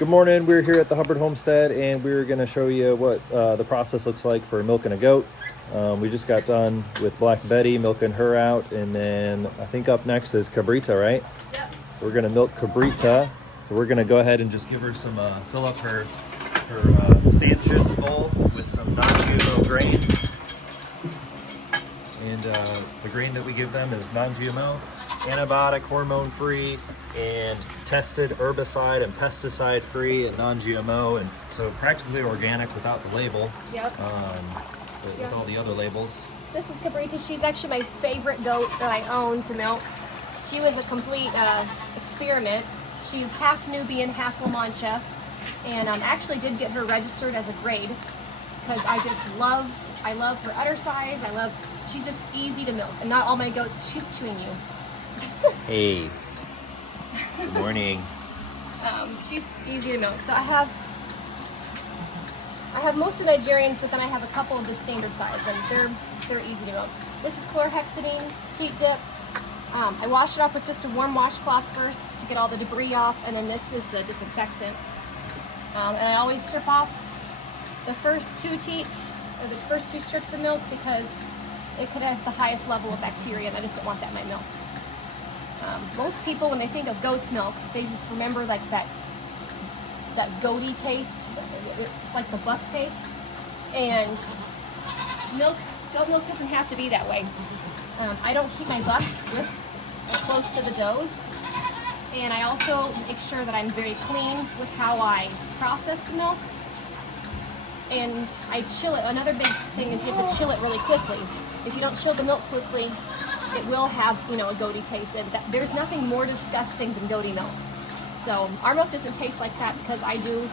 Good morning. We're here at the Hubbard Homestead, and we're going to show you what the process looks like for milking a goat. We just got done with Black Betty, milking her out, and then I think up next is Cabrita, right? Yep. So we're going to milk Cabrita. So we're going to go ahead and just give her some, fill up her stanchion bowl with some non-GMO grain. And the grain that we give them is non-GMO, antibiotic, hormone-free, and tested herbicide and pesticide-free and non-GMO, and so practically organic without the label. Yep. With all the other labels. This is Cabrita. She's actually my favorite goat that I own to milk. She was a complete experiment. She's half Nubian, half La Mancha, and actually did get her registered as a grade because I love her udder size. She's just easy to milk, and not all my goats. She's chewing you. Hey. Good morning. She's easy to milk. So I have most of the Nigerians, but then I have a couple of the standard size, and they're easy to milk. This is chlorhexidine teat dip. I wash it off with just a warm washcloth first to get all the debris off, and then this is the disinfectant. And I always strip off the first two teats, or the first two strips of milk, because it could have the highest level of bacteria, and I just don't want that in my milk. Most people, when they think of goat's milk, they just remember like that goaty taste. It's like the buck taste. And goat milk doesn't have to be that way. I don't keep my bucks close to the does. And I also make sure that I'm very clean with how I process the milk. And I chill it. Another big thing is you have to chill it really quickly. If you don't chill the milk quickly, it will have, a goaty taste. And there's nothing more disgusting than goaty milk. So our milk doesn't taste like that because I do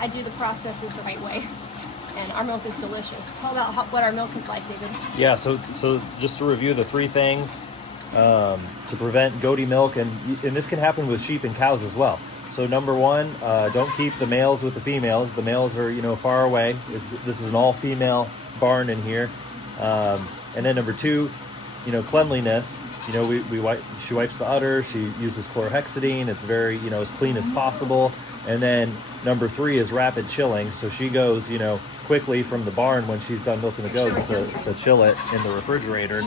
the processes the right way. And our milk is delicious. Tell about what our milk is like, David. Yeah, so just to review the three things to prevent goaty milk, and this can happen with sheep and cows as well. So number one, don't keep the males with the females. The males are, far away. This is an all-female barn in here. And then number two, cleanliness. She wipes the udder. She uses chlorhexidine. It's very, as clean as possible. And then number three is rapid chilling. So she goes, quickly from the barn when she's done milking the goats to chill it in the refrigerator.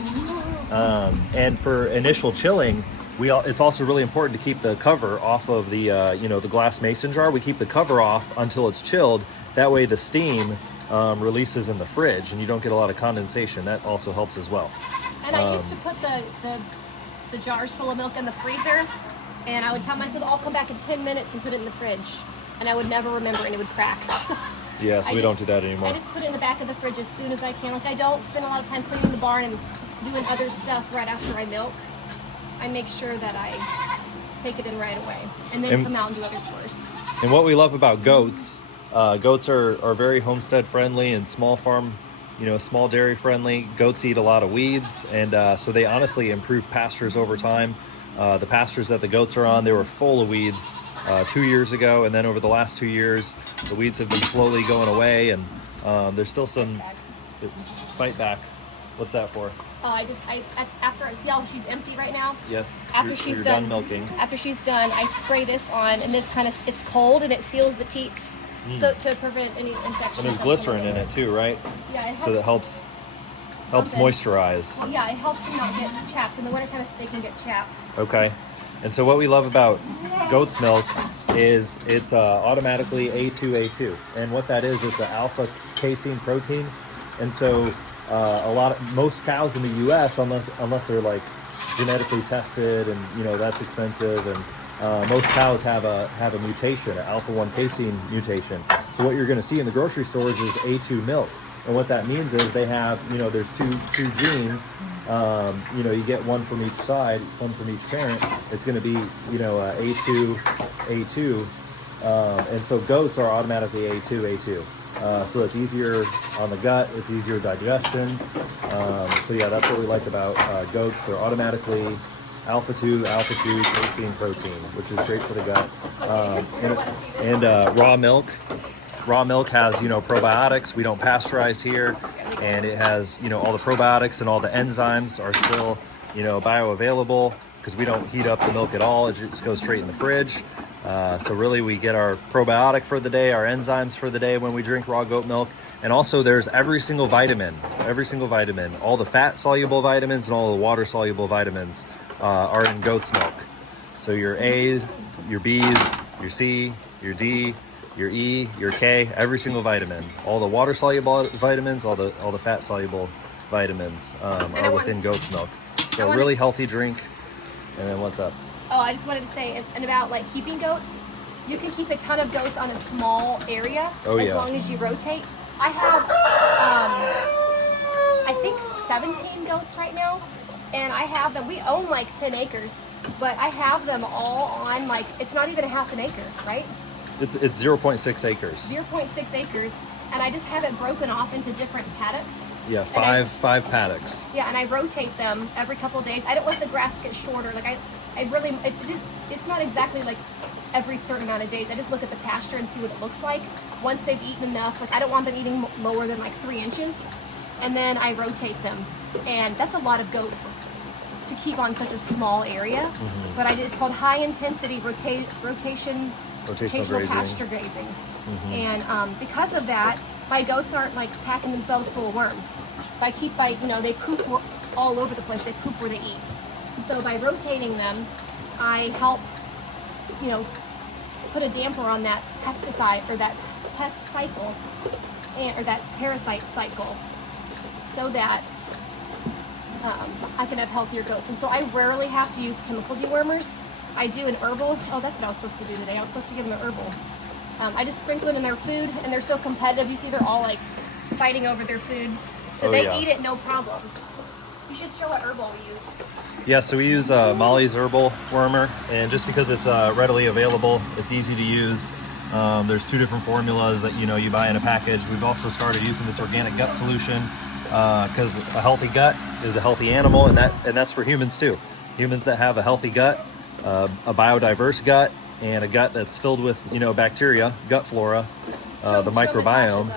And for initial chilling, it's also really important to keep the cover off of the the glass mason jar. We keep the cover off until it's chilled. That way the steam releases in the fridge and you don't get a lot of condensation. That also helps as well. And I used to put the jars full of milk in the freezer, and I would tell myself I'll come back in 10 minutes and put it in the fridge, and I would never remember and it would crack. Yeah, so we don't do that anymore. I just put it in the back of the fridge as soon as I can. Like, I don't spend a lot of time cleaning the barn and doing other stuff right after I milk. I make sure that I take it in right away and then come out and do other chores. And what we love about goats, goats are very homestead friendly and small farm, small dairy friendly. Goats eat a lot of weeds, and so they honestly improve pastures over time. The pastures that the goats are on, they were full of weeds 2 years ago, and then over the last 2 years, the weeds have been slowly going away, and there's still some fight back. What's that for? After I see how she's empty right now. Yes. After she's done milking. After she's done, I spray this on, and this it's cold and it seals the teats, so to prevent any infection. And there's glycerin in it too, right? Yeah. So that helps moisturize. Well, yeah, it helps them not get chapped. In the wintertime, they can get chapped. Okay. And so what we love about goat's milk is it's automatically A2A2. And what that is, it's an alpha casein protein. And so most cows in the U.S., unless they're like genetically tested, and that's expensive, and most cows have a mutation, an alpha-1 casein mutation. So what you're going to see in the grocery stores is A2 milk. And what that means is they have, there's two genes. You get one from each side, one from each parent. It's going to be, A2. And so goats are automatically A2. So it's easier on the gut. It's easier digestion. So yeah, that's what we like about goats. They're automatically alpha-2 casein protein, which is great for the gut. And raw milk. Raw milk has, probiotics. We don't pasteurize here, and it has, all the probiotics and all the enzymes are still, bioavailable because we don't heat up the milk at all. It just goes straight in the fridge. So really we get our probiotic for the day, our enzymes for the day when we drink raw goat milk. And also there's every single vitamin, all the fat soluble vitamins and all the water soluble vitamins are in goat's milk. So your A's, your B's, your C, your D, your E, your K, every single vitamin, all the water soluble vitamins, all the fat soluble vitamins are within goat's milk. So a really healthy drink. And then what's up? Oh, I just wanted to say, and about like keeping goats, you can keep a ton of goats on a small area as long as you rotate. I have, I think 17 goats right now, and I have them, we own like 10 acres, but I have them all on like, it's not even a half an acre, right? It's 0.6 acres. 0.6 acres, and I just have it broken off into different paddocks. Yeah, five paddocks. Yeah, and I rotate them every couple of days. I don't let the grass get shorter. Like I really, it's not exactly like every certain amount of days. I just look at the pasture and see what it looks like. Once they've eaten enough, like I don't want them eating lower than like 3 inches, and then I rotate them. And that's a lot of goats to keep on such a small area. But it's called high intensity rotational pasture grazing. And because of that, my goats aren't like packing themselves full of worms. They poop all over the place. They poop where they eat. So by rotating them, I help, put a damper on that pesticide or that pest cycle, or that parasite cycle, so that I can have healthier goats. And so I rarely have to use chemical dewormers. I do an herbal. Oh, that's what I was supposed to do today. I was supposed to give them an herbal. I just sprinkle it in their food, and they're so competitive. You see, they're all like fighting over their food, so they eat it no problem. You should show what herbal we use. Yeah, so we use Molly's herbal wormer, and just because it's readily available, it's easy to use. There's 2 different formulas that you buy in a package. We've also started using this organic gut solution because a healthy gut is a healthy animal, and that's for humans too. Humans that have a healthy gut, a biodiverse gut, and a gut that's filled with bacteria, gut flora, the microbiome.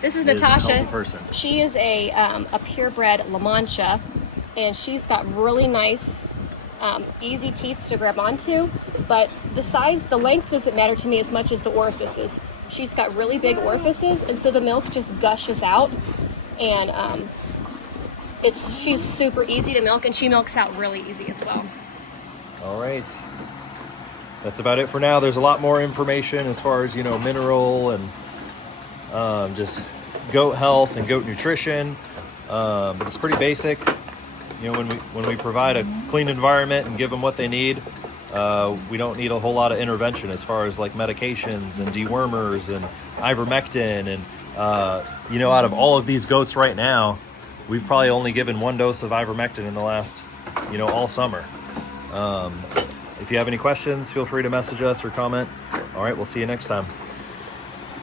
This is Natasha. Person. She is a purebred La Mancha, and she's got really nice, easy teeth to grab onto. But the length doesn't matter to me as much as the orifices. She's got really big orifices, and so the milk just gushes out. And she's super easy to milk, and she milks out really easy as well. All right. That's about it for now. There's a lot more information as far as mineral and just goat health and goat nutrition, but it's pretty basic. When we provide a clean environment and give them what they need, we don't need a whole lot of intervention as far as like medications and dewormers and ivermectin. And out of all of these goats right now, we've probably only given 1 dose of ivermectin in the last all summer. If you have any questions, feel free to message us or comment. All right, we'll see you next time.